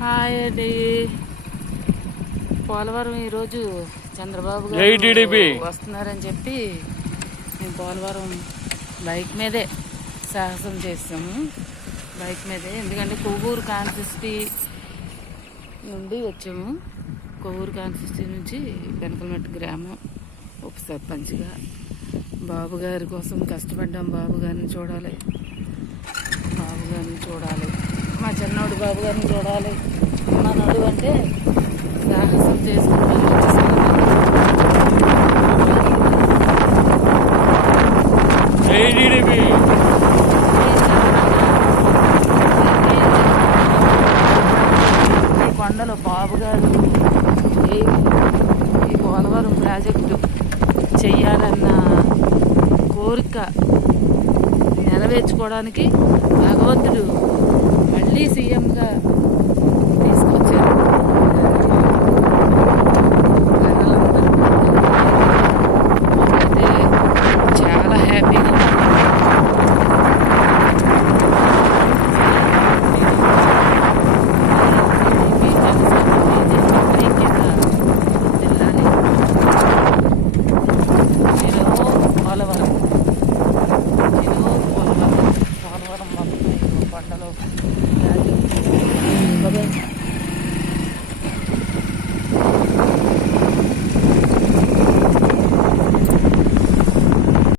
Hi అండి. పోలవరం ఈరోజు చంద్రబాబు గారు వస్తున్నారని చెప్పి మేము పోలవరం బైక్ మీదే సాహసం చేసాము. బైక్ మీదే, ఎందుకంటే కొవ్వూరు కాన్స్టిట్యూన్సీ నుండి వచ్చాము. కొవ్వూరు కాన్స్టిట్యూన్సీ నుంచి వెనకలమెట్టు గ్రామం ఉప సర్పంచ్గా బాబు గారి కోసం కష్టపడ్డాం. బాబు గారిని చూడాలి, బాబు గారిని చూడాలి, మా చిన్నోడు బాబు గారిని చూడాలి. మా నడు అంటే సాహసం చేసుకుంటాను. ఈ కొండలో బాబు గారు ఈ పోలవరం ప్రాజెక్టు చెయ్యాలన్న కోరిక నెరవేర్చుకోవడానికి భగవంతుడు మళ్ళీ సీఎంగా తీసుకొచ్చారు. అయితే చాలా హ్యాపీగా పోలవరం మొత్తం కొండలో